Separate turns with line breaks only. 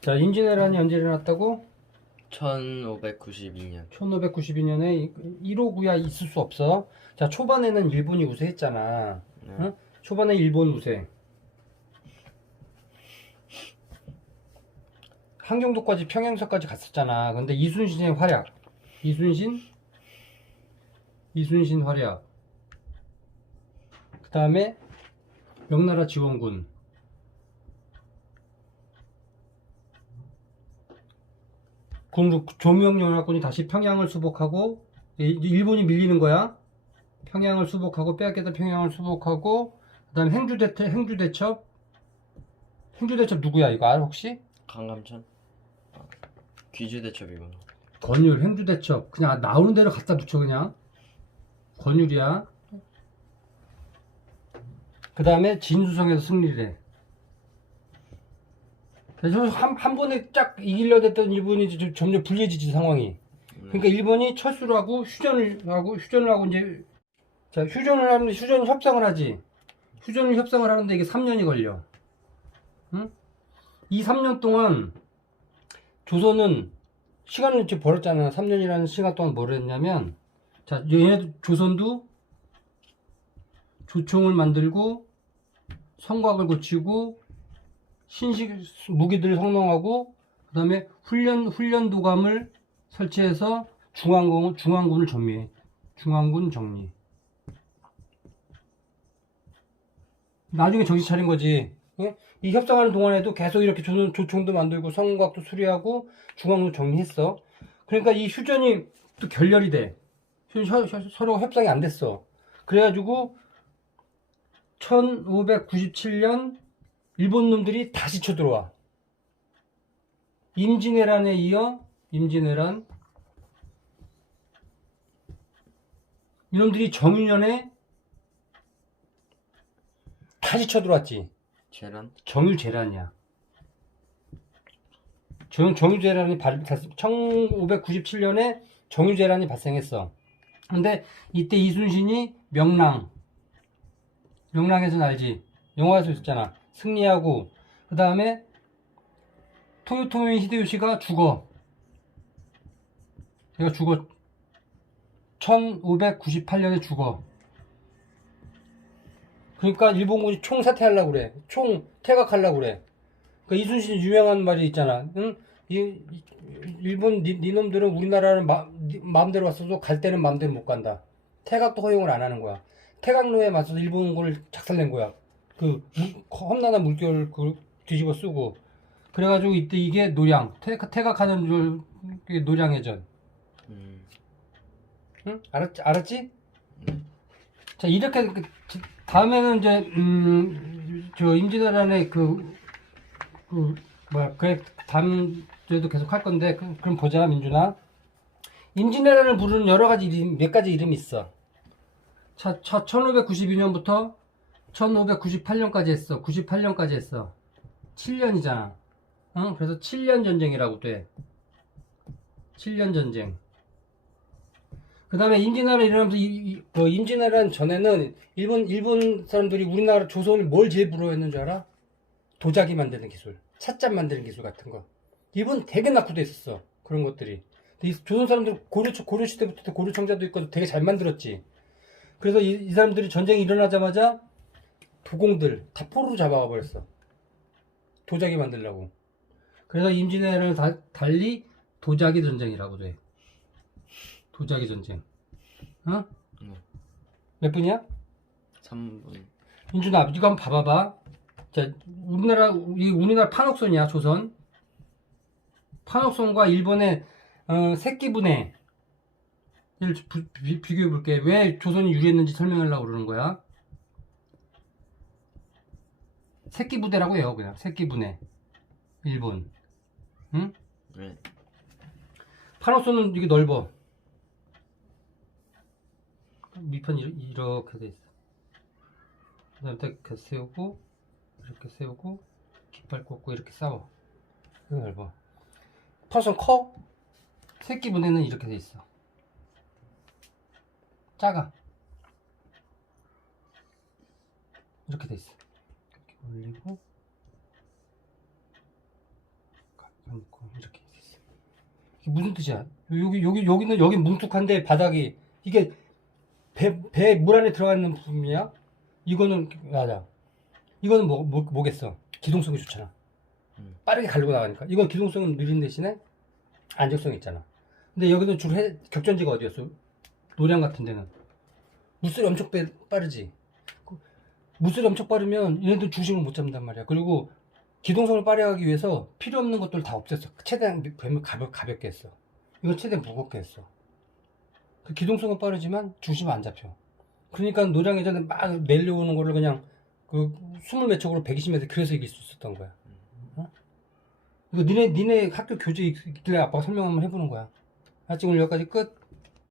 자, 임진왜란이 언제 일어났다고?
1592년
1592년에 1호 구야 있을 수 없어. 자, 초반에는 일본이 우세했잖아.
네.
응? 초반에 일본 우세. 한경도까지 평양서까지 갔었잖아. 근데 이순신의 활약. 이순신? 이순신 활약. 그 다음에 명나라 지원군. 그럼 조명연합군이 다시 평양을 수복하고 이- 일본이 밀리는 거야. 평양을 수복하고 빼앗겼다 평양을 수복하고 그다음에 행주대 행주대첩 행주대첩 누구야 이거 알아 혹시?
강감천 아, 귀주대첩이구나
권율 행주대첩 그냥 나오는 대로 갖다 붙여 그냥 권율이야. 그 다음에 진수성에서 승리를 해. 한, 한 번에 쫙 이기려 했던 일본이 좀- 점점 불리해지지 상황이. 그러니까 일본이 철수를 하고 휴전을 하고 휴전을 하고 이제 자 휴전을 하는데 휴전 협상을 하지. 휴전을 협상을 하는데 이게 3년이 걸려. 응? 이 3년 동안 조선은 시간을 이제 벌었잖아. 3년이라는 시간 동안 뭘 했냐면 자 얘네 조선도 조총을 만들고 성곽을 고치고 신식 무기들을 성능하고 그 다음에 훈련 훈련 도감을 설치해서 중앙군 중앙군을 정리해. 중앙군 정리. 나중에 정신 차린 거지. 예? 이 협상하는 동안에도 계속 이렇게 조, 조총도 만들고 성곽도 수리하고 중앙군 정리했어. 그러니까 이 휴전이 또 결렬이 돼. 혀- 서로 협상이 안 됐어. 그래가지고 1597년 일본 놈들이 다시 쳐들어와. 임진왜란에 이어 임진왜란 이놈들이 정유년에 다시 쳐들어왔지.
재란
정유 재란이야. 정, 정유 재란이 발, 1597년에 정유 재란이 발생했어. 근데 이때 이순신이 명랑, 명랑에서는 알지? 영화에서 있었잖아. 승리하고, 그 다음에 토요토미 히데요시가 죽어. 얘가 죽어. 1598년에 죽어. 그러니까 일본군이 총 사퇴하려고 그래. 총 퇴각하려고 그래. 그 이순신 유명한 말이 있잖아. 응? 이, 이- 일본 니, 니놈들은 우리나라를 마, 니- 마음대로 왔어도 갈 때는 마음대로 못 간다. 퇴각도 허용을 안 하는 거야. 퇴각로에 맞서서 일본군을 작살낸 거야. 그 무- 험난한 물결을 그 뒤집어 쓰고. 그래가지고 이때 이게 노량. 퇴, 퇴각하는 줄 그게 노량의 전.
음.
응? 알았지? 알았지?
네.
자, 이렇게, 그, 지- 다음에는 이제, 음, 저, 임진왜란의 그, 그, 뭐야, 그, 다음 주에도 계속 할 건데, 그, 럼 보자, 민준아. 임진왜란을 부르는 여러 가지 이름, 몇 가지 이름이 있어. 차, 차, 1592년부터 1598년까지 했어. 98년까지 했어. 7년이잖아. 응? 그래서 7년 전쟁이라고 돼. 7년 전쟁. 그 다음에 임진왜란 일어나면서 그 임진왜란 전에는 일본 일본 사람들이 우리나라 조선을 뭘 제일 부러워했는 줄 알아? 도자기 만드는 기술, 찻잔 만드는 기술 같은 거. 일본 되게 낙후돼 있었어 그런 것들이. 조선 사람들 고려 고려 시대부터 고려 청자도 있고 되게 잘 만들었지. 그래서 이, 이 사람들이 전쟁이 일어나자마자 도공들 다 포로로 잡아가 버렸어. 도자기 만들려고. 그래서 임진왜란을 다- 달리 도자기 전쟁이라고 돼. 도자기 전쟁. 어?
네.
몇 분이야?
3분
민준아, 이거 한번 봐봐봐. 자, 우리나라, 이 우리나라 판옥선이야, 조선. 판옥선과 일본의, 어, 새끼분해. 를 비교해 볼게. 왜 조선이 유리했는지 설명하려고 그러는 거야. 새끼 부대라고 해요, 그냥. 새끼 분해. 일본. 응?
네.
판옥선은 이게 넓어. 밑판이 이렇- 이렇게 돼 있어. 그 다음에 이렇게 세우고, 이렇게 세우고, 깃발 꽂고 이렇게 싸워. 이거 넓어. 판옥선 커? 새끼 분해는 이렇게 돼 있어. 작아. 이렇게 돼 있어. 이렇게 올리고, 이게 무슨 뜻이야? 여기 여기 여기는 여기 뭉툭한데 바닥이 이게 배배물 안에 들어가 있는 부분이야? 이거는 맞아. 이거는 뭐, 뭐 뭐겠어? 기동성이 좋잖아.
음.
빠르게 가려고 나가니까. 이건 기동성은 느린 대신에 안정성이 있잖아. 근데 여기는 주로 해, 격전지가 어디였어? 노량 같은 데는 물소리 엄청 빼, 빠르지. 그 물소리 엄청 빠르면 얘네들 중심을 못 잡는단 말이야. 그리고 기동성을 빠르게 하기 위해서 필요 없는 것들 다 없앴어. 최대한 뱀을 가볍, 가볍게 했어. 이건 최대한 무겁게 했어. 그 기동성은 빠르지만 중심은 안 잡혀. 그러니까 노량 예전에 막 내려오는 거를 그냥 그 스물 몇 척으로 120m 그래서 이길 수 있었던 거야. 어? 이거 니네 니네 학교 교재 있길래 아빠가 설명 한번 해보는 거야. 아, 지금 여기까지 끝.